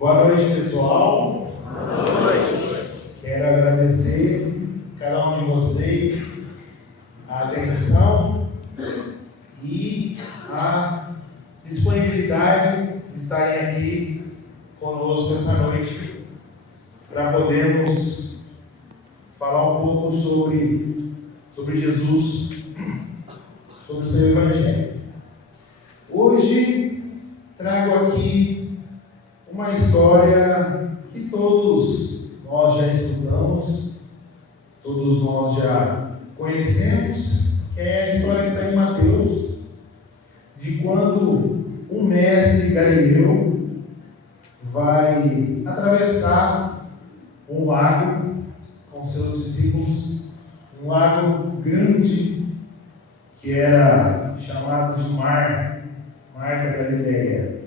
Boa noite, pessoal. Boa noite. Quero agradecer cada um de vocês a atenção e a disponibilidade de estarem aqui conosco essa noite para podermos falar um pouco sobre Jesus, sobre o seu Evangelho. Hoje trago aqui uma história que todos nós já estudamos, todos nós já conhecemos, que é a história que está em Mateus, de quando um mestre galileu vai atravessar um lago com seus discípulos, um lago grande que era chamado de Mar da Galileia.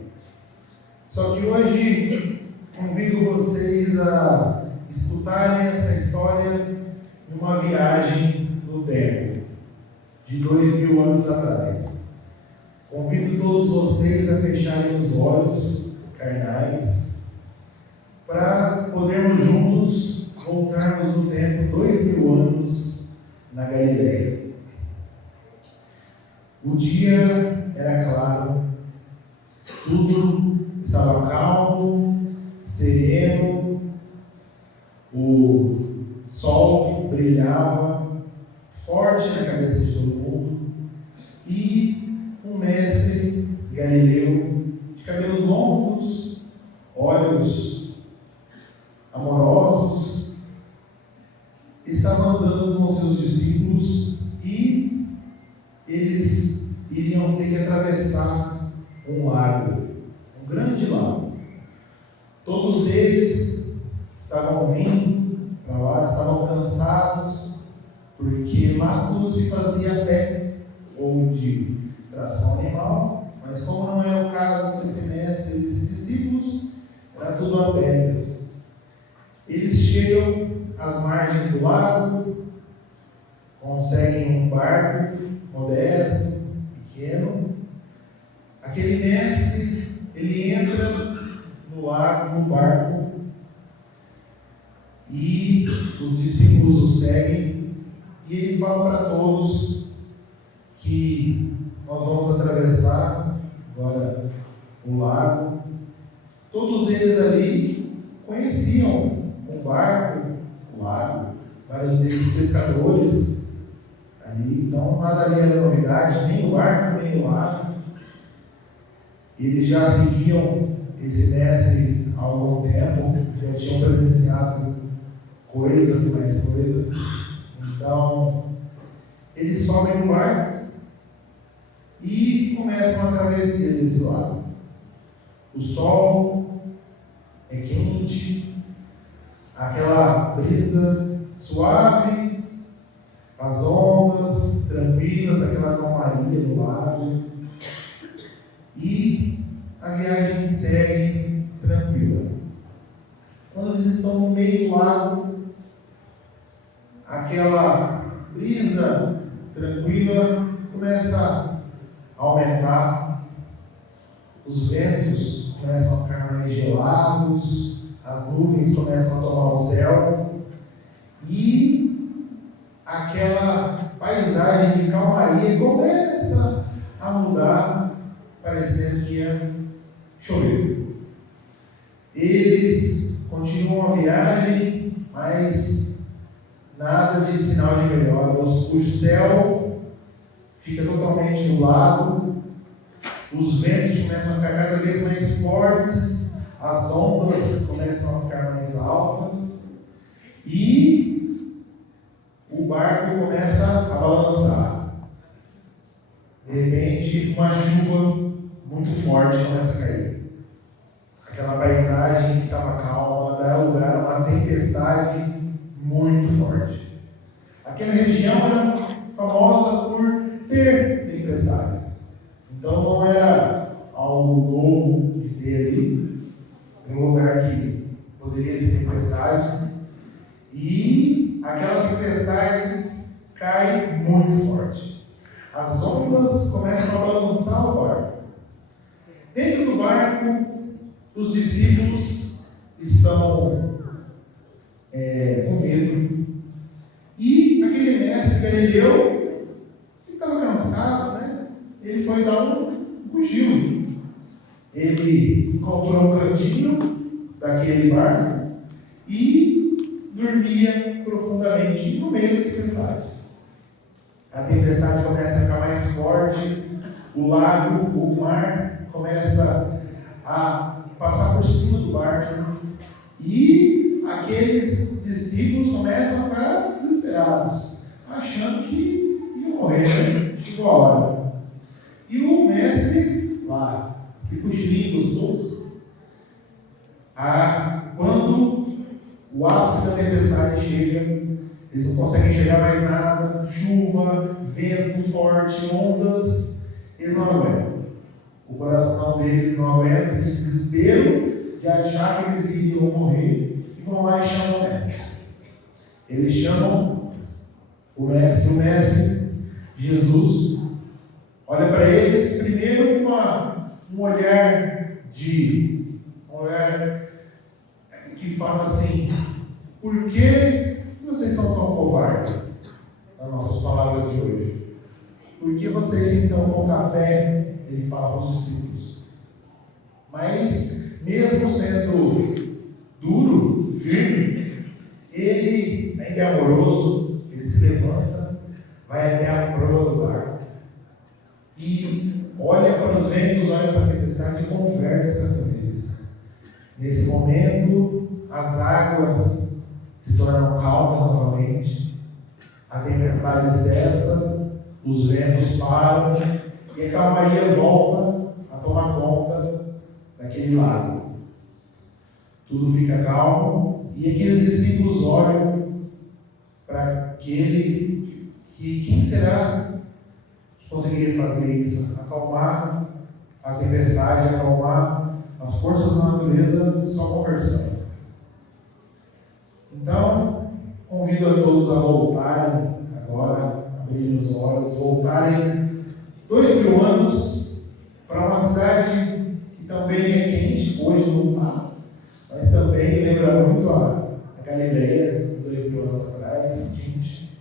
Só que hoje convido vocês a escutarem essa história numa viagem no tempo, de 2000 anos atrás. Convido todos vocês a fecharem os olhos carnais para podermos juntos voltarmos no tempo 2000 anos na Galileia. O dia era claro, tudo estava calmo, sereno, o sol brilhava forte na cabeça de todo mundo e um mestre galileu de cabelos longos, olhos amorosos, estava andando com seus discípulos e eles iriam ter que atravessar um lago, um grande lago. Todos eles estavam vindo para lá, estavam cansados, porque lá tudo se fazia a pé ou de tração animal, mas como não era o caso desse mestre e desses discípulos, era tudo a pé mesmo. Eles chegam às margens do lago, conseguem um barco modesto, pequeno. Aquele mestre, ele entra no lago, no barco, e os discípulos o seguem, e ele fala para todos que nós vamos atravessar agora o lago. Todos eles ali conheciam o barco, o lago, vários deles pescadores ali, então nada ali era novidade, nem o barco, nem o lago. Eles já seguiam esse mestre há algum tempo, já tinham presenciado coisas e mais coisas. Então, eles sobem no barco e começam a travessia desse lago. O sol é quente, aquela brisa suave, as ondas tranquilas, aquela calmaria do lago, e a viagem segue tranquila. Quando eles estão no meio do lago, aquela brisa tranquila começa a aumentar, os ventos começam a ficar mais gelados, as nuvens começam a tomar o céu, e aquela paisagem de calmaria começa a mudar, parecendo que ia chover. Eles continuam a viagem, mas nada de sinal de melhora. O céu fica totalmente nublado, os ventos começam a ficar cada vez mais fortes, as ondas começam a ficar mais altas e o barco começa a balançar. De repente, uma chuva muito forte começa a cair. Aquela paisagem que estava calma dá lugar a uma tempestade muito forte. Aquela região era famosa por ter tempestades. Então não era algo novo de ter ali, um lugar que poderia ter tempestades. E aquela tempestade cai muito forte. As ondas começam a balançar o barco. Dentro do barco, os discípulos estão com medo. E aquele mestre galileu, que estava cansado, né? Ele foi dar um cochilo. Ele encontrou um cantinho daquele barco e dormia profundamente no meio da tempestade. A tempestade começa a ficar mais forte, o lago, o mar começa a passar por cima do barco e aqueles discípulos começam a ficar desesperados, achando que iam morrer, né? Chegou a hora. E o mestre lá, que cochilinho gostoso, quando o ápice da tempestade chega, eles não conseguem enxergar mais nada, chuva, vento forte, ondas, eles não aguentam. O coração deles não aguenta, de desespero, de achar que eles iriam morrer, e vão lá e chamam o mestre. Eles chamam o mestre Jesus, olha para eles, primeiro com um olhar que fala assim: por que vocês são tão covardes? Nas nossas palavras de hoje. Por que vocês então com café? Ele fala para os discípulos. Mas, mesmo sendo duro, firme, ele ainda é amoroso, ele se levanta, vai até a proa do barco e olha para os ventos, olha para a tempestade e conversa com eles. Nesse momento, as águas se tornam calmas novamente, a tempestade cessa, os ventos param e a calmaria volta a tomar conta daquele lago. Tudo fica calmo e aqueles discípulos olham para aquele que quem será que conseguiria fazer isso? Acalmar a tempestade, acalmar as forças da natureza só conversando. Então, convido a todos a voltarem agora, abrirem os olhos, voltarem 2000 anos para uma cidade que também é quente, hoje não está, mas também lembra muito a Galileia, 2000 anos atrás, quente.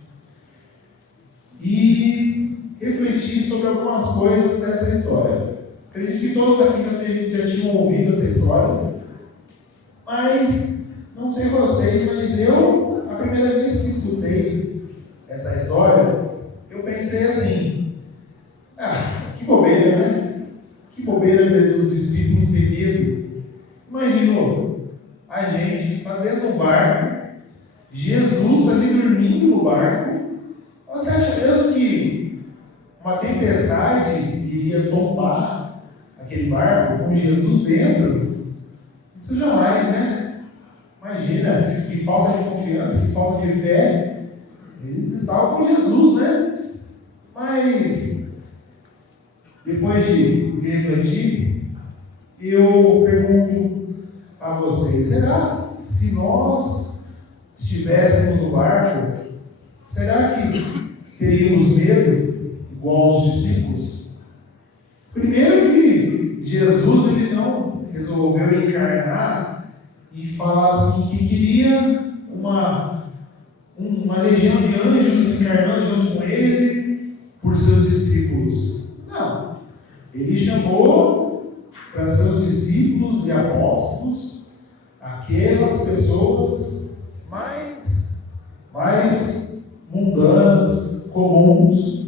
E refletir sobre algumas coisas dessa história. Acredito que todos aqui já tinham ouvido essa história, mas não sei vocês, mas eu, a primeira vez que escutei essa história, eu pensei assim: que bobeira, né? Que bobeira dos discípulos ter medo. Imaginou, a gente está dentro do barco, Jesus está ali dormindo no barco. Você acha mesmo que uma tempestade iria tombar aquele barco com Jesus dentro? Isso jamais, né? Imagina, que falta de confiança, que falta de fé. Eles estavam com Jesus, né? Mas, depois de refletir, eu pergunto a vocês: será que se nós estivéssemos no barco, será que teríamos medo, igual aos discípulos? Primeiro que Jesus ele não resolveu encarnar e falar assim que queria uma legião de anjos encarnando junto com ele por seus discípulos. Não. Ele chamou para seus discípulos e apóstolos aquelas pessoas mais mundanas, comuns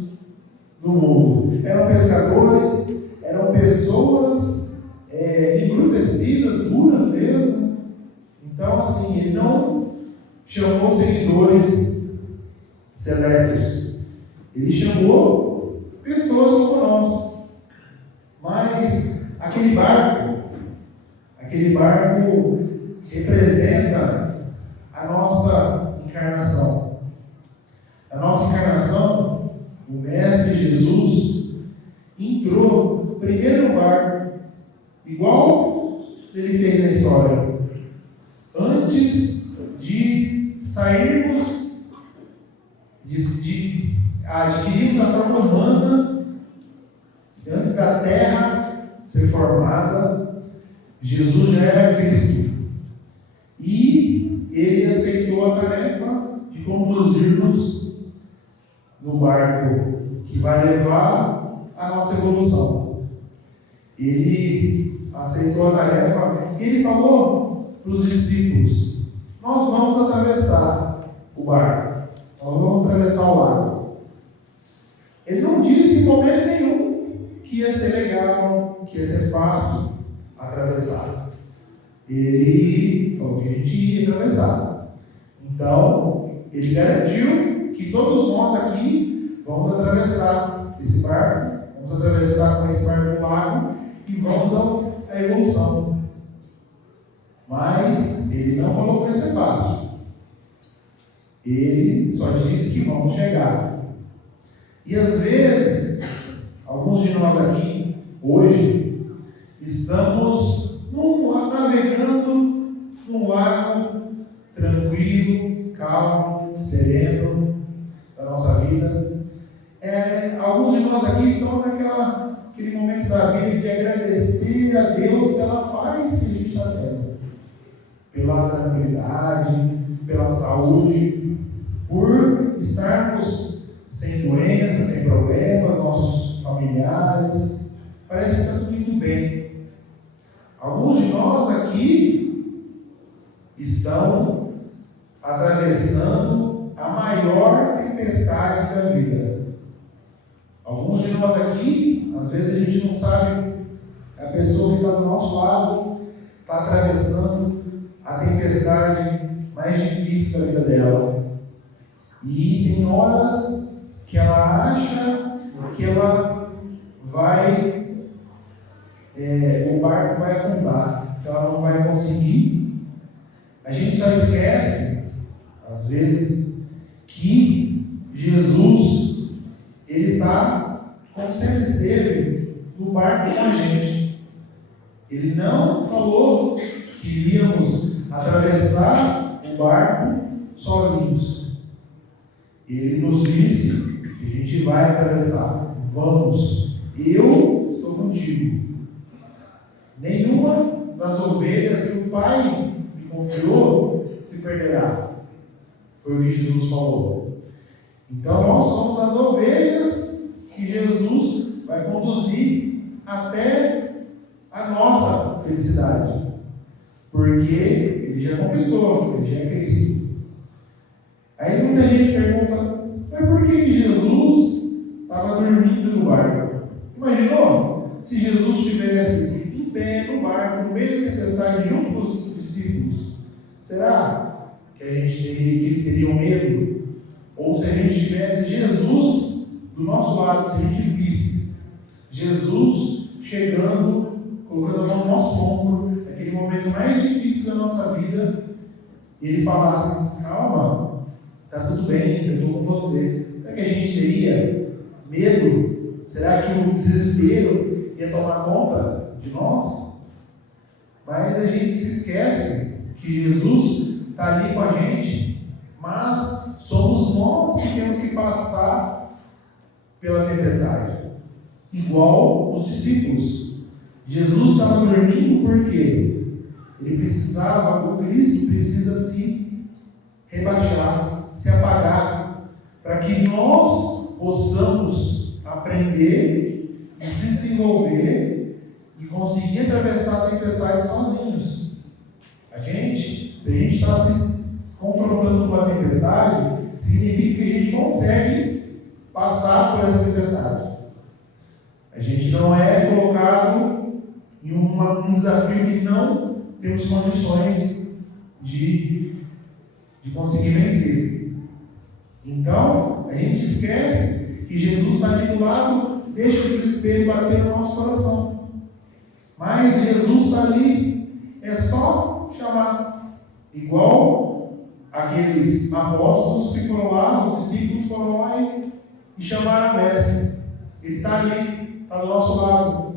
do mundo. Eram pescadores, eram pessoas embrutecidas, duras mesmo. Então, assim, ele não chamou seguidores seletos. Ele chamou pessoas como nós. Mas aquele barco representa a nossa encarnação. A nossa encarnação, o Mestre Jesus entrou primeiro no barco, igual ele fez na história. Antes de sairmos, de adquirirmos a forma humana, antes da terra ser formada, Jesus já era Cristo. conduzir-nos no barco que vai levar a nossa evolução. Ele aceitou a tarefa e ele falou para os discípulos: nós vamos atravessar o barco, nós vamos atravessar o lago. Ele não disse em momento nenhum que ia ser legal, que ia ser fácil atravessar. Ele falou que a gente ia atravessar. Então, ele garantiu que todos nós aqui vamos atravessar esse barco, vamos atravessar com esse barco o lago e vamos à evolução. Mas ele não falou que vai ser fácil. Ele só disse que vamos chegar. E às vezes, alguns de nós aqui, hoje, estamos navegando num lago tranquilo, calmo, sereno da nossa vida. Alguns de nós aqui estão naquele momento da vida de agradecer a Deus pela paz que a gente está tendo, pela tranquilidade, pela saúde, por estarmos sem doenças, sem problemas, nossos familiares, parece que está tudo indo bem. Alguns de nós aqui estão atravessando a maior tempestade da vida. Alguns de nós aqui, às vezes a gente não sabe, a pessoa que está do nosso lado está atravessando a tempestade mais difícil da vida dela. E tem horas que ela acha que ela o barco vai afundar, que ela não vai conseguir. A gente só esquece, às vezes, que Jesus, ele está, como sempre esteve, no barco com a gente. Ele não falou que iríamos atravessar o barco sozinhos. Ele nos disse que a gente vai atravessar. Vamos, eu estou contigo. Nenhuma das ovelhas que o Pai me confiou se perderá. Foi o que Jesus falou. Então nós somos as ovelhas que Jesus vai conduzir até a nossa felicidade. Porque ele já conquistou, ele já é Cristo. Aí muita gente pergunta: mas por que Jesus estava dormindo no barco? Imaginou se Jesus estivesse em pé no barco, no meio da tempestade, junto com os discípulos? Será que eles teriam medo? Ou se a gente tivesse Jesus do nosso lado, se a gente visse Jesus chegando, colocando a mão no nosso ombro, naquele momento mais difícil da nossa vida, e ele falasse: calma, está tudo bem, eu estou com você. Será que a gente teria medo? Será que o desespero ia tomar conta de nós? Mas a gente se esquece que Jesus está ali com a gente, mas somos nós que temos que passar pela tempestade. Igual os discípulos. Jesus estava dormindo porque ele precisava, o Cristo precisa se rebaixar, se apagar, para que nós possamos aprender e se desenvolver e conseguir atravessar a tempestade sozinhos. Se a gente está se confrontando com a tempestade, significa que a gente consegue passar por essa tempestade. A gente não é colocado em um desafio que não temos condições de conseguir vencer. Então, a gente esquece que Jesus está ali do lado, deixa o desespero bater no nosso coração. Mas Jesus está ali, é só chamar. Igual aqueles apóstolos que foram lá, os discípulos foram lá e chamaram o mestre. Ele está ali, está do nosso lado.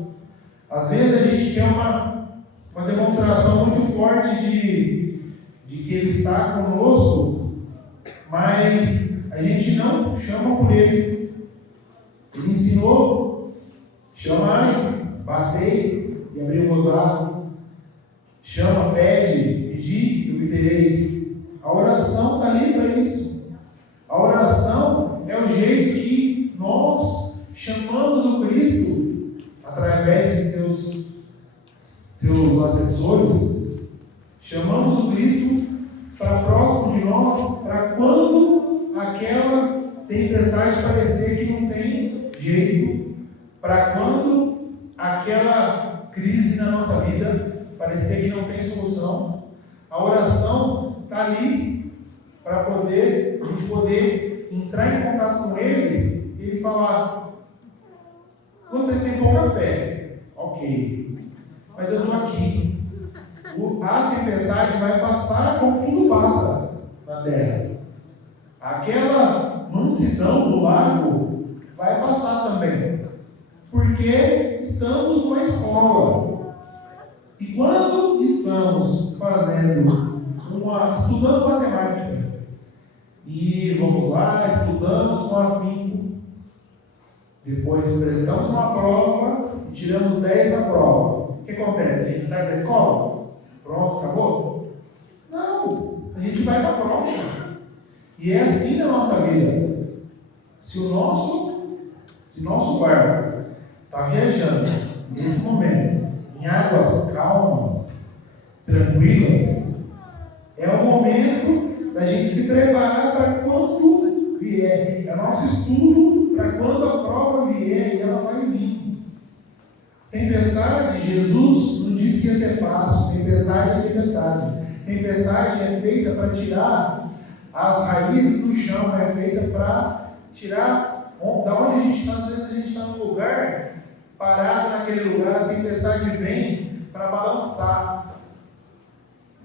Às vezes a gente quer uma demonstração muito forte de que Ele está conosco, mas a gente não chama por Ele. Ele ensinou: chamai, batei e abri o rosário. Chama, pede, pedi e obtereis. A oração está ali para isso. oração é o jeito que nós chamamos o Cristo, através de seus assessores, chamamos o Cristo para próximo de nós, para quando aquela tempestade parecer que não tem jeito, para quando aquela crise na nossa vida parecer que não tem solução. A oração está ali para a gente poder entrar em contato com Ele e Ele falar: você tem pouca fé, ok, mas eu estou aqui. A tempestade vai passar como tudo passa na terra. Aquela mansidão do lago vai passar também, porque estamos numa escola. E quando estamos estudando matemática, e vamos lá, estudamos com afinco, depois prestamos uma prova e tiramos 10 na prova, o que acontece? A gente sai da escola? Pronto, acabou? Não, a gente vai para a próxima. E é assim na nossa vida. Se o nosso barco está viajando nesse momento em águas calmas, tranquilas, é o momento da gente se preparar para quando vier. É nosso estudo para quando a prova vier, e ela vai vir. Tempestade, Jesus não disse que ia ser fácil. Tempestade é tempestade. Tempestade é feita para tirar as raízes do chão, é feita para tirar da onde a gente está. Às vezes a gente está num lugar, parado naquele lugar, a tempestade vem para balançar.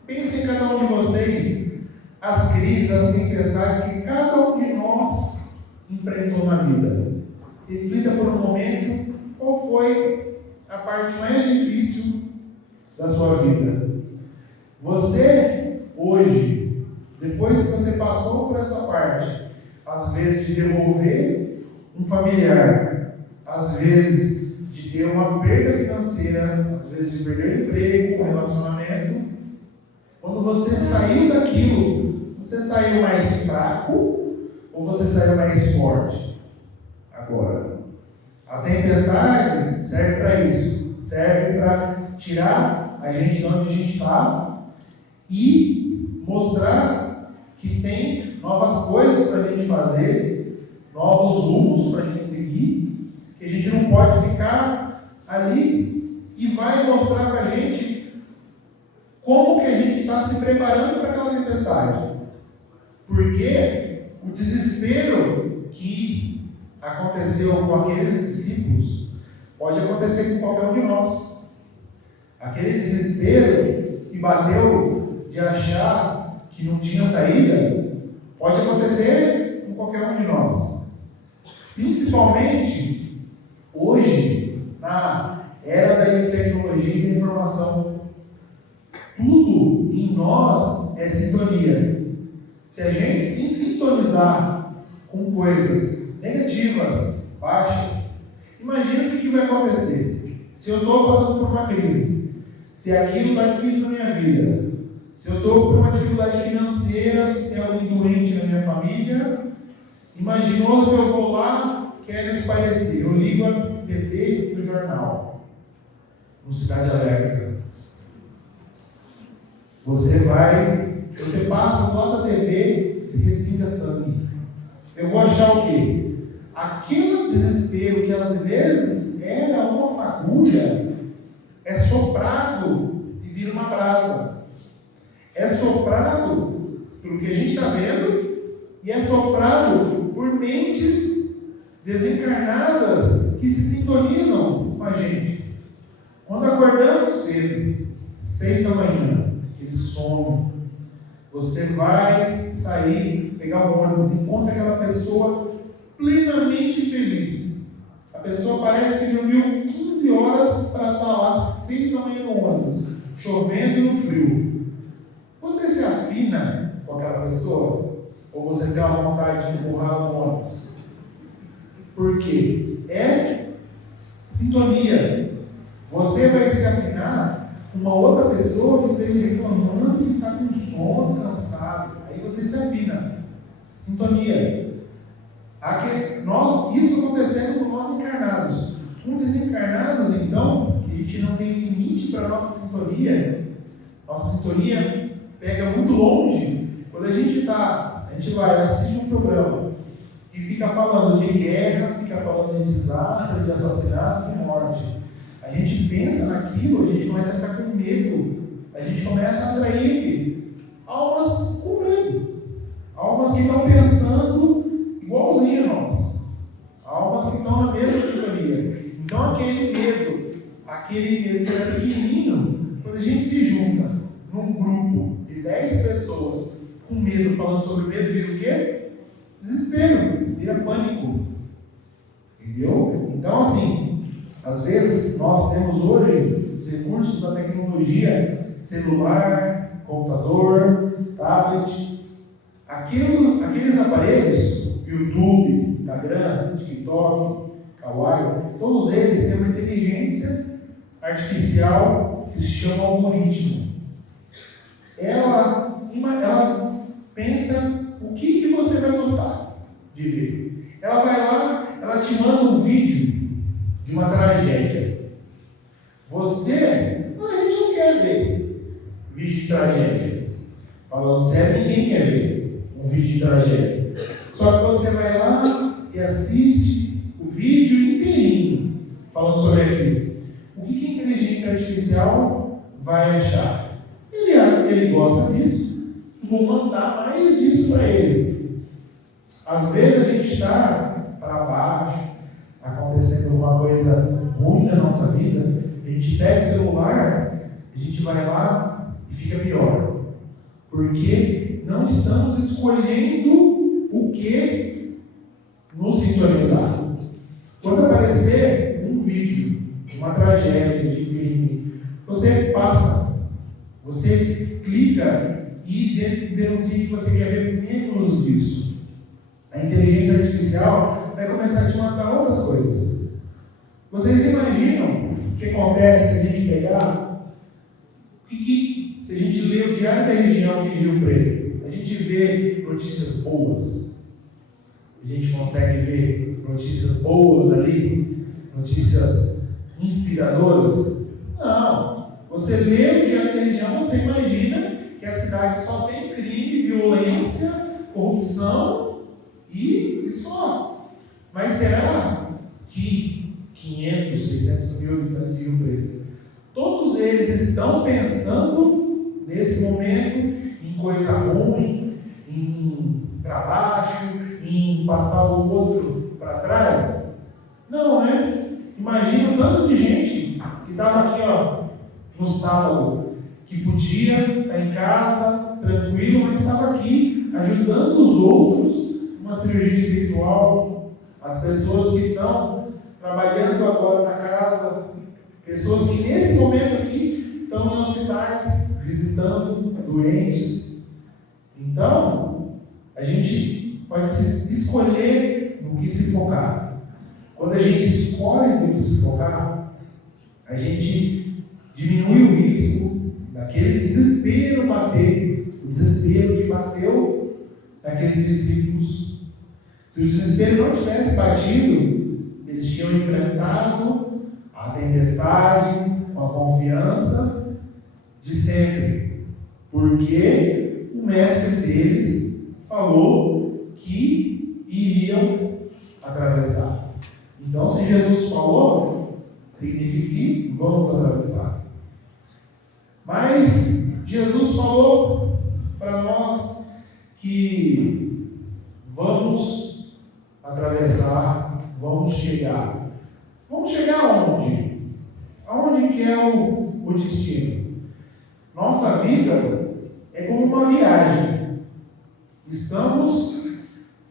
Pense em cada um de vocês, as crises, as tempestades que cada um de nós enfrentou na vida. Reflita por um momento qual foi a parte mais difícil da sua vida. Você, hoje, depois que você passou por essa parte, às vezes de devolver um familiar, às vezes de ter uma perda financeira, às vezes de perder o emprego, um relacionamento, quando você saiu daquilo, você saiu mais fraco ou você saiu mais forte? Agora, a tempestade serve para isso, serve para tirar a gente de onde a gente está e mostrar que tem novas coisas para a gente fazer, novos rumos para a gente seguir, que a gente não pode ficar ali, e vai mostrar para a gente como que a gente está se preparando para aquela tempestade. Porque o desespero que aconteceu com aqueles discípulos pode acontecer com qualquer um de nós. Aquele desespero que bateu de achar que não tinha saída pode acontecer com qualquer um de nós. Principalmente hoje, na era da tecnologia e da informação. Tudo em nós é sintonia. Se a gente se sintonizar com coisas negativas, baixas, imagina o que vai acontecer. Se eu estou passando por uma crise, se aquilo está difícil na minha vida, se eu estou por uma dificuldade financeira, se tem alguém doente na minha família, imaginou se eu vou lá, quero espairecer, eu ligo a TV e o jornal, no Cidade Alerta. Você passa do lado da TV, se respinga sangue. Eu vou achar o quê? Aquele desespero que às vezes era uma fagulha, é soprado e vira uma brasa. É soprado pelo que a gente está vendo e é soprado por mentes desencarnadas que se sintonizam com a gente. Quando acordamos cedo, 6 da manhã, aquele sono, você vai sair, pegar um ônibus, encontra aquela pessoa plenamente feliz. A pessoa parece que dormiu 15 horas para estar lá 6 da manhã no ônibus, chovendo e no frio. Você se afina com aquela pessoa? Ou você tem uma vontade de empurrar no ônibus? Por quê? É sintonia. Você vai se afinar com uma outra pessoa que esteja reclamando que está com sono, cansado. Aí você se afina. Sintonia. Isso acontecendo com nós encarnados. Com desencarnados, então, que a gente não tem limite para a nossa sintonia pega muito longe. Quando a gente vai assistir um programa que fica falando de guerra, fica falando de desastre, de assassinato, de morte. A gente pensa naquilo, a gente começa a ficar com medo. A gente começa a atrair almas com medo. Almas que estão pensando igualzinho a nós. Almas que estão na mesma sintonia. Então aquele medo que era pequenininho, quando a gente se junta num grupo de 10 pessoas com medo, falando sobre medo, vira o quê? Desespero, vira pânico. Entendeu? Então, assim, às vezes nós temos hoje os recursos da tecnologia, celular, computador, tablet, aqueles aparelhos, YouTube, Instagram, TikTok, Kawaii, todos eles têm uma inteligência artificial que se chama algoritmo. Ela pensa o que você vai gostar de ver. Ela vai lá, ela te manda um vídeo de uma tragédia. A gente não quer ver vídeo de tragédia. Falando sério, ninguém quer ver um vídeo de tragédia. Só que você vai lá e assiste o vídeo inteirinho falando sobre aquilo. O que a inteligência artificial vai achar? Ele gosta disso, vou mandar mais disso para ele. Às vezes a gente está para baixo, acontecendo alguma coisa ruim na nossa vida, a gente pega o celular, a gente vai lá e fica pior. Porque não estamos escolhendo o que nos sintonizar. Quando aparecer um vídeo, uma tragédia de crime, você passa, você clica e denuncia que você quer ver menos disso. A inteligência artificial vai começar a te mandar outras coisas. Vocês imaginam o que acontece se a gente pegar? Se a gente lê o Diário da Região de Rio Preto, a gente vê notícias boas. A gente consegue ver notícias boas ali, notícias inspiradoras. Não. Você lê o Diário da Região, você imagina que a cidade só tem crime, violência, corrupção e só. Mas será que 500, 600 mil habitantes de Rio Preto, todos eles estão pensando nesse momento em coisa ruim, em para baixo, em passar o outro para trás? Não, né? Imagina o tanto de gente que estava aqui, no sábado, que podia estar em casa, tranquilo, mas estava aqui ajudando os outros numa cirurgia espiritual, as pessoas que estão trabalhando agora na casa, pessoas que nesse momento aqui estão em hospitais, visitando doentes. Então, a gente pode escolher no que se focar. Quando a gente escolhe no que se focar, a gente diminui o risco daquele desespero bater, o desespero que bateu naqueles discípulos. Se o desespero não tivesse batido, eles tinham enfrentado a tempestade com a confiança de sempre, porque o mestre deles falou que iriam atravessar. Então, se Jesus falou, significa que vamos atravessar. Mas Jesus falou para nós que vamos atravessar, vamos chegar. Vamos chegar aonde? Aonde que é o destino? Nossa vida é como uma viagem. Estamos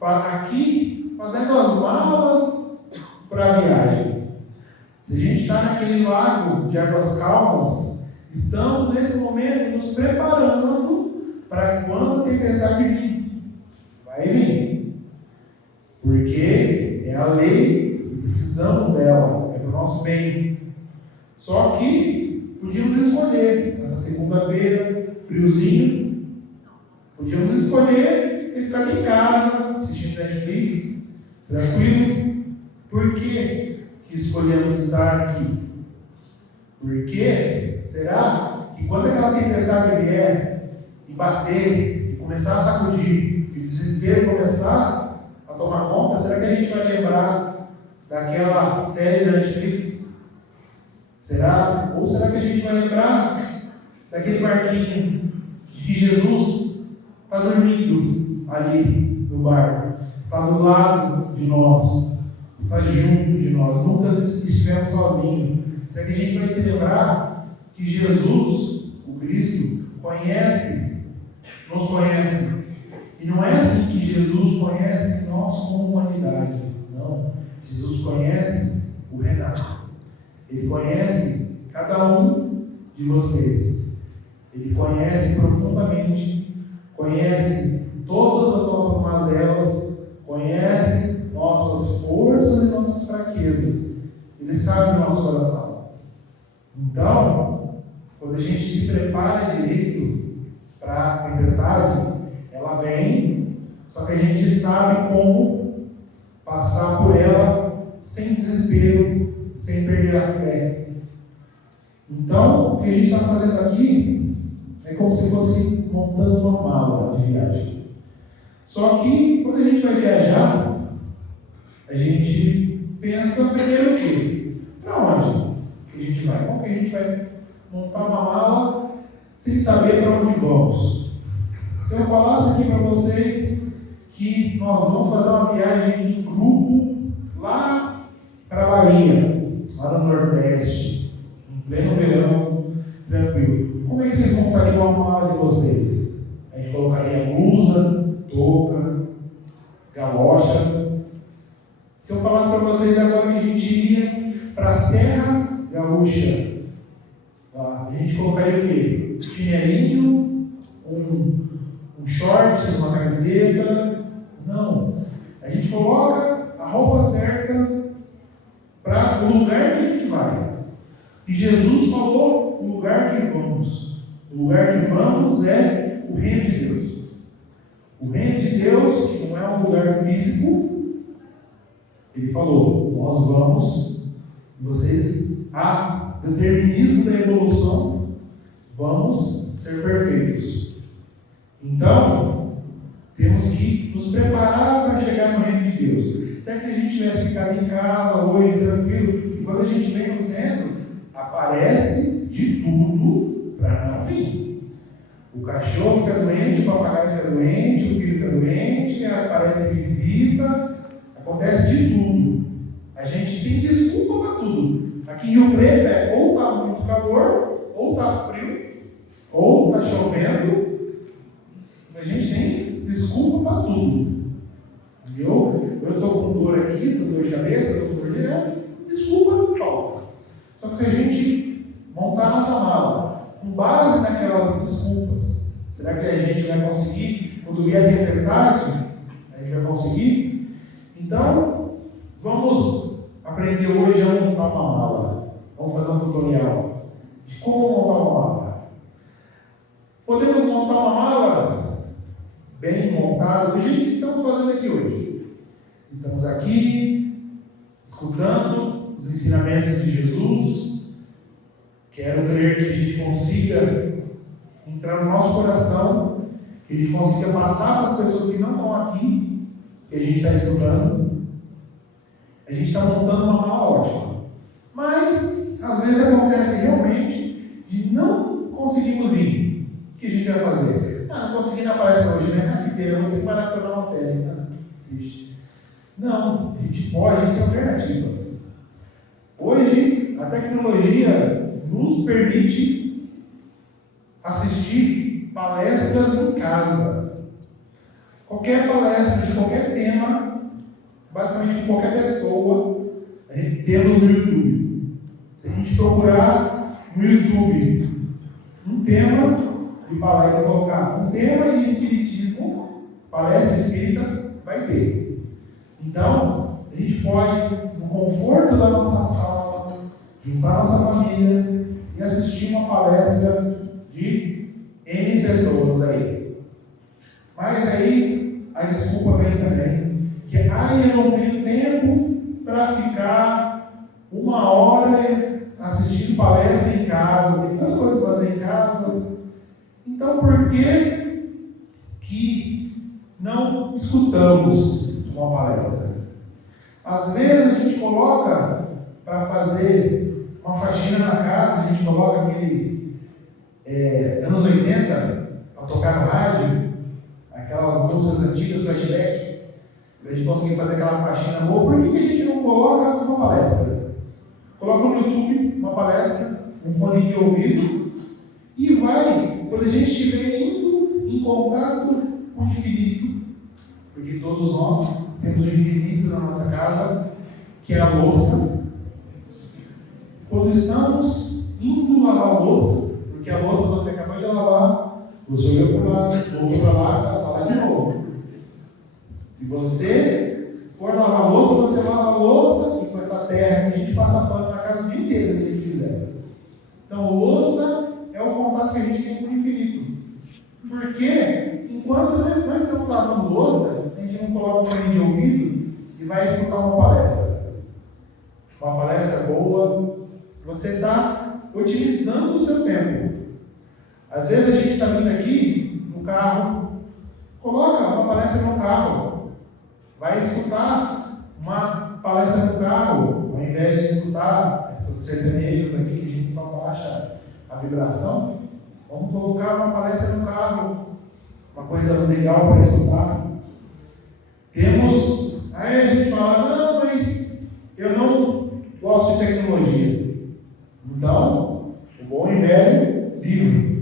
aqui fazendo as malas para a viagem. Se a gente está naquele lago de águas calmas, estamos nesse momento nos preparando para quando a tempestade vir. Vai vir. Porque é a lei, precisamos dela, é para o nosso bem. Só que podíamos escolher, nessa segunda-feira, friozinho, podíamos escolher ficar aqui em casa, assistindo Netflix, Tranquilo? Por que escolhemos estar aqui? Porque será que quando aquela tempestade vier e bater, e começar a sacudir, e o desespero começar a tomar conta, será que a gente vai lembrar daquela série da Netflix? Será? Ou será que a gente vai lembrar daquele barquinho que Jesus está dormindo ali no barco, está do lado de nós, está junto de nós, nunca estivemos sozinhos? Será que a gente vai se lembrar que Jesus, o Cristo, nos conhece? E não é assim que Jesus conhece nós como humanidade. Não. Jesus conhece o Renato. Ele conhece cada um de vocês. Ele conhece profundamente, conhece todas as nossas mazelas, conhece nossas forças e nossas fraquezas. Ele sabe o nosso coração. Então, quando a gente se prepara direito para a tempestade, ela vem, só que a gente sabe como passar por ela sem desespero, sem perder a fé. Então, o que a gente está fazendo aqui é como se fosse montando uma mala de viagem. Só que, quando a gente vai viajar, a gente pensa primeiro o quê? Para onde que a gente vai? Como que a gente vai montar uma mala sem saber para onde vamos? Se eu falasse aqui para vocês que nós vamos fazer uma viagem em grupo lá para a Bahia, lá no Nordeste, em pleno verão, tranquilo, como é que vocês montariam uma mala de vocês? A gente colocaria blusa, touca, galocha. Se eu falasse para vocês agora que a gente iria para a Serra Gaúcha, a gente colocaria o quê? Chinelinho, um short, uma camiseta? Não. A gente coloca a roupa certa para o lugar que a gente vai. E Jesus falou o lugar que vamos. O lugar que vamos é o reino de Deus. O reino de Deus, que não é um lugar físico, ele falou, nós vamos, vocês, a determinismo da evolução, vamos ser perfeitos. Então, temos que nos preparar para chegar no reino de Deus. Será que a gente tivesse ficado em casa hoje, tranquilo, e quando a gente vem no centro, aparece de tudo para não vir. O cachorro fica doente, o papagaio fica doente, o filho fica doente, aparece visita, acontece de tudo. A gente tem desculpa para tudo. Aqui em Rio Preto é ou está muito calor, ou está frio, ou está chovendo. A gente tem desculpa para tudo. Eu estou com dor aqui, estou com dor de cabeça, estou com dor de desculpa não falta. Só que se a gente montar nossa mala com base naquelas desculpas, será que a gente vai conseguir? Quando vier a tempestade, a gente vai conseguir? Então, vamos aprender hoje a montar uma mala. Vamos fazer um tutorial de como montar uma mala. Podemos montar uma mala bem montada, do jeito que estamos fazendo aqui hoje. Estamos aqui, escutando os ensinamentos de Jesus. Quero crer que a gente consiga entrar no nosso coração, que a gente consiga passar para as pessoas que não estão aqui, que a gente está escutando. A gente está montando uma mala ótima. Mas, às vezes acontece realmente de não conseguirmos ir. O que a gente vai fazer? Não consegui na palestra hoje, né? Que pena, vou ter que parar para dar uma férias. Triste. Não, a gente tem alternativas. Hoje, a tecnologia nos permite assistir palestras em casa. Qualquer palestra de qualquer tema, basicamente de qualquer pessoa, a gente temos no YouTube. Se a gente procurar no YouTube um tema de palestra, colocar um tema de espiritismo, palestra espírita, vai ter. Então, a gente pode, no conforto da nossa sala, juntar a nossa família e assistir uma palestra de N pessoas aí. Mas aí, a desculpa vem também, que pegar e eu não tenho tempo para ficar 1 hora assistindo palestra em casa, tem tanta coisa para fazer em casa. Então, por que não escutamos uma palestra? Às vezes a gente coloca para fazer uma faxina na casa, a gente coloca aquele anos 80 para tocar no rádio, aquelas músicas antigas, flashback, para a gente conseguir fazer aquela faxina boa. Por que a gente não coloca uma palestra? Coloca no YouTube uma palestra, um fone de ouvido, e vai, quando a gente estiver indo em contato com o infinito, porque todos nós temos o infinito na nossa casa, que é a louça. Quando estamos indo lavar a louça, porque a louça você acabou de lavar, você olhou para lá, voltou para lá, está lá de novo. Se você for lavar a louça, você lava a louça, e com essa terra que a gente passa pano na casa o dia inteiro, se a gente quiser. Então, louça é o contato que a gente tem com o infinito. Porque, enquanto nós estamos lavando louça, a gente não coloca um fone de ouvido e vai escutar uma palestra. Uma palestra boa. Você está otimizando o seu tempo. Às vezes a gente está vindo aqui no carro, coloca uma palestra no carro. Vai escutar uma palestra no carro, ao invés de escutar essas sertanejas aqui que a gente só baixa a vibração. Vamos colocar uma palestra no carro, uma coisa legal para escutar. Aí a gente fala, não, mas eu não gosto de tecnologia. Então, o bom e velho livro.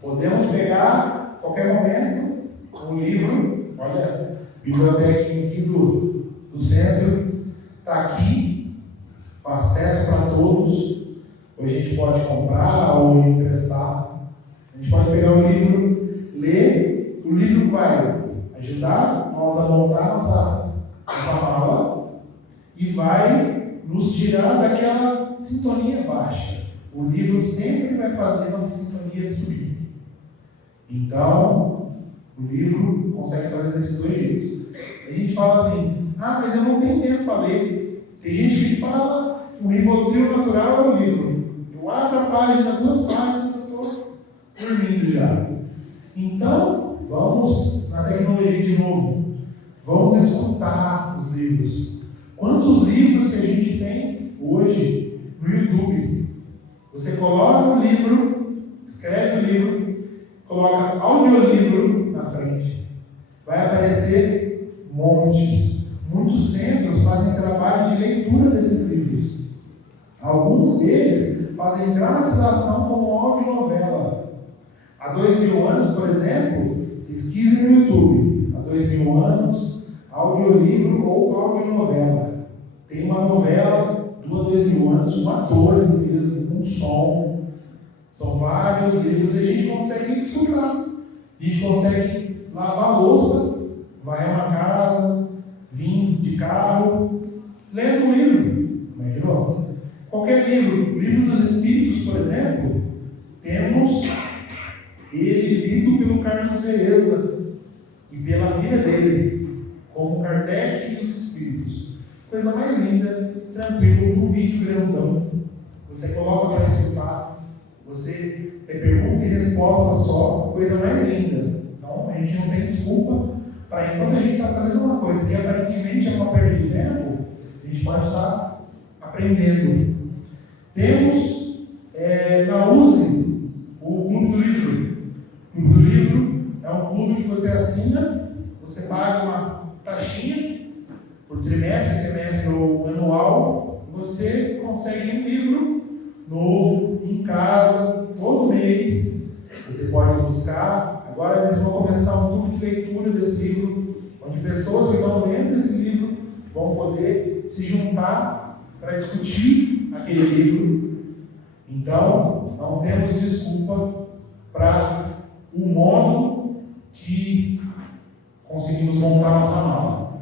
Podemos pegar, a qualquer momento, um livro, olha, a biblioteca aqui do centro, está aqui, com acesso para todos. Ou a gente pode comprar ou emprestar. A gente pode pegar o livro, ler. O livro vai ajudar nós a montar nossa mala e vai nos tirar daquela sintonia baixa. O livro sempre vai fazer nossa sintonia subir. Então, o livro consegue fazer desses dois jeitos. A gente fala assim, mas eu não tenho tempo para ler. Tem gente que fala, o Rivotril natural é o livro. Eu abro a página, 2 páginas, eu estou dormindo já. Então, vamos na tecnologia de novo. Vamos escutar os livros. Quantos livros que a gente tem hoje no YouTube? Você coloca o livro, escreve o livro, coloca audiolivro na frente. Vai aparecer montes. Muitos centros fazem trabalho de leitura desses livros. Alguns deles fazem dramatização como audionovela. Há 2000 anos, por exemplo, pesquisa no YouTube. Há 2000 anos, audiolivro ou audionovela. Tem uma novela do há 2000 anos com atores mesmo, com som. São vários livros e a gente consegue escutar. A gente consegue lavar a louça, vai a uma casa, vir de carro, lendo um livro. Imaginou? Qualquer livro, o livro dos Espíritos, por exemplo, temos ele lido pelo Carlos Cereza e pela filha dele, como Kardec e os Espíritos. Coisa mais linda, tranquilo, um vídeo grandão. Você coloca para escutar, você tem pergunta e resposta só, coisa mais linda. Então, a gente não tem desculpa para enquanto a gente está fazendo uma coisa que aparentemente é uma perda de tempo, a gente pode estar aprendendo. Temos na USE o Clube do Livro. O Clube do Livro é um clube que você assina, você paga uma taxinha por trimestre, semestre ou anual, você consegue um livro novo em casa todo mês. Você pode buscar. Agora eles vão começar um clube de leitura desse livro, onde pessoas que estão lendo esse livro vão poder se juntar para discutir aquele livro. Então, não temos desculpa para o modo que conseguimos montar nossa mala.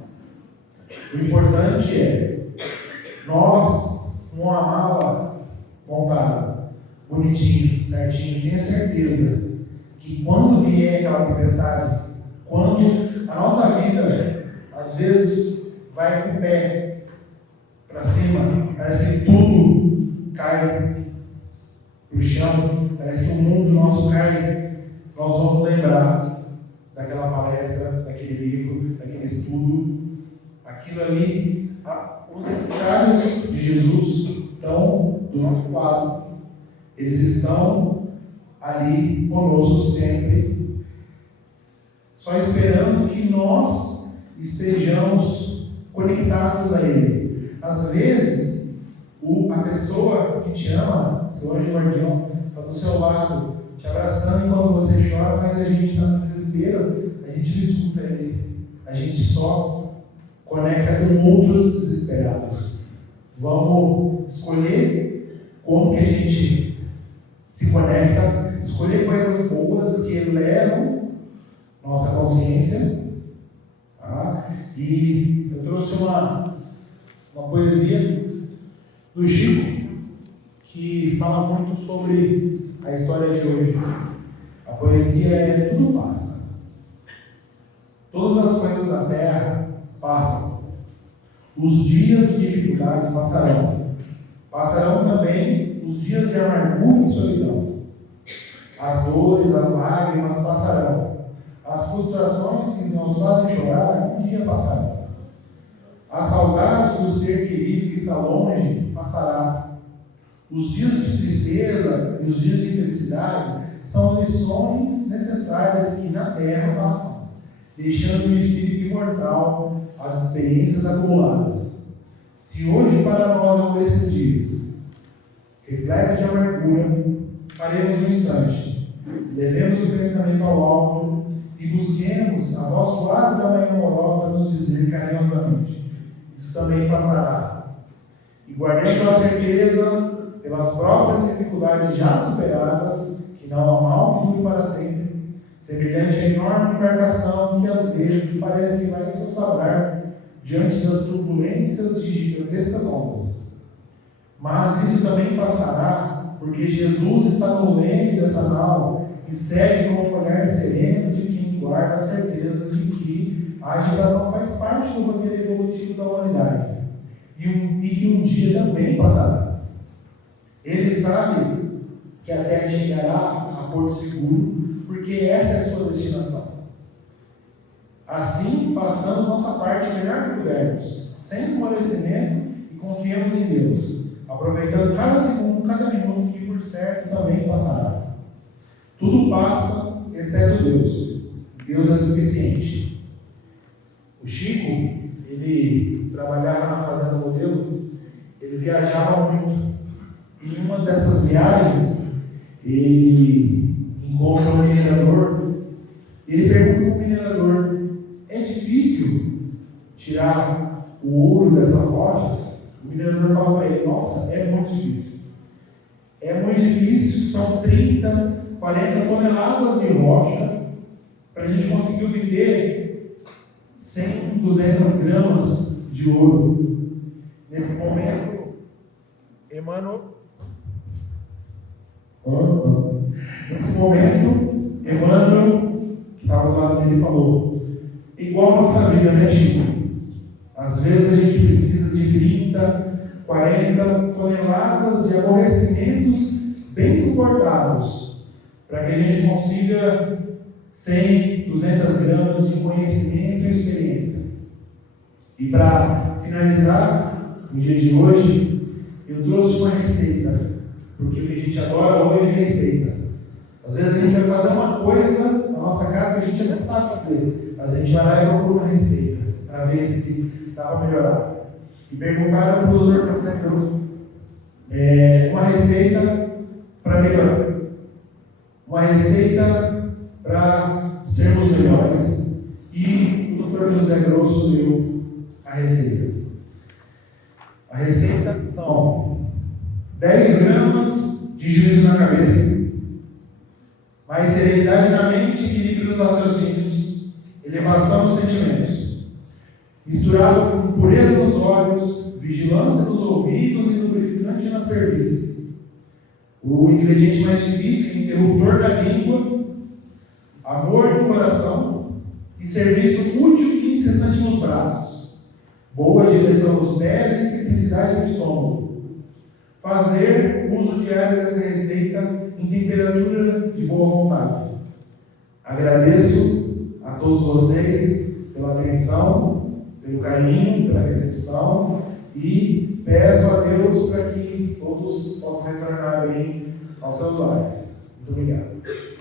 O importante é nós, com a mala montada, bonitinho, certinho, tenha certeza que quando vier aquela tempestade, quando a nossa vida, às vezes vai com o pé para cima, parece que tudo cai para o chão, parece que o mundo nosso cai. Nós vamos lembrar daquela palestra, daquele livro, daquele estudo, aquilo ali. Os emissários de Jesus estão do nosso lado, eles estão ali conosco sempre, só esperando que nós estejamos conectados a Ele. Às vezes, a pessoa que te ama, seu anjo guardião, está do seu lado, te abraçando enquanto você chora, mas a gente está no desespero, a gente não escuta Ele, a gente só conecta com outros desesperados. Vamos escolher como que a gente se conecta, escolher coisas boas que elevam nossa consciência. Tá? E eu trouxe uma poesia do Chico que fala muito sobre a história de hoje. A poesia é tudo passa. Todas as coisas da terra passam. Os dias de dificuldade passarão. Passarão também os dias de amargura e solidão. As dores, as lágrimas passarão. As frustrações que nos fazem chorar, um dia passarão. A saudade do ser querido que está longe passará. Os dias de tristeza e os dias de felicidade são lições necessárias que na terra passam, deixando no espírito imortal as experiências acumuladas. Se hoje para nós são esses dias, repleto de amargura, paremos um instante, levemos o pensamento ao alto e busquemos a voz suave da mãe amorosa nos dizer carinhosamente: isso também passará. E guardemos a certeza, pelas próprias dificuldades já superadas, que não há mal que dure para sempre, semelhante à enorme embarcação que às vezes parece que vai sossegar diante das turbulências de gigantescas ondas. Mas isso também passará, porque Jesus está no leme dessa nau e segue com o olhar sereno de quem guarda a certeza de que a agitação faz parte do roteiro evolutivo da humanidade e que um dia também passará. Ele sabe que a Terra chegará a porto seguro, porque essa é a sua destinação. Assim, façamos nossa parte o melhor que pudermos, sem esmorecimento, e confiemos em Deus, aproveitando cada segundo, cada minuto, que por certo também passará. Tudo passa, exceto Deus. Deus é suficiente. O Chico, ele trabalhava na Fazenda Modelo, ele viajava muito. Em uma dessas viagens, ele encontra um minerador. Ele pergunta para o minerador: é difícil tirar o ouro dessas rochas? O minerador fala para ele: nossa, é muito difícil. É muito difícil, são 30, 40 toneladas de rocha para a gente conseguir obter 100, 200 gramas de ouro. Nesse momento, Emmanuel, que estava do lado dele, falou: igual a nossa vida, né, Chico? Às vezes a gente precisa de 30, 40 toneladas de aborrecimentos bem suportados para que a gente consiga 100, 200 gramas de conhecimento e experiência. E para finalizar, no dia de hoje, eu trouxe uma receita, porque o que a gente adora hoje é receita. Às vezes a gente vai fazer uma coisa na nossa casa que a gente até sabe fazer, mas a gente vai lá e procura uma receita para ver se dá para melhorar. E perguntaram para o doutor José Grosso uma receita para melhorar, uma receita para sermos melhores. E o doutor José Grosso deu a receita. A receita são 10 gramas de juízo na cabeça, mais serenidade na mente, equilíbrio nos raciocínios, elevação dos sentimentos, misturado com pureza nos olhos, vigilância nos ouvidos e lubrificante na cerviz. O ingrediente mais difícil, interruptor da língua, amor no coração e serviço útil e incessante nos braços. boa direção nos pés e simplicidade no estômago. Fazer uso diário dessa receita em temperatura de boa vontade. Agradeço a todos vocês pela atenção, pelo carinho, pela recepção e peço a Deus para que todos possam retornar bem aos seus lares. Muito obrigado.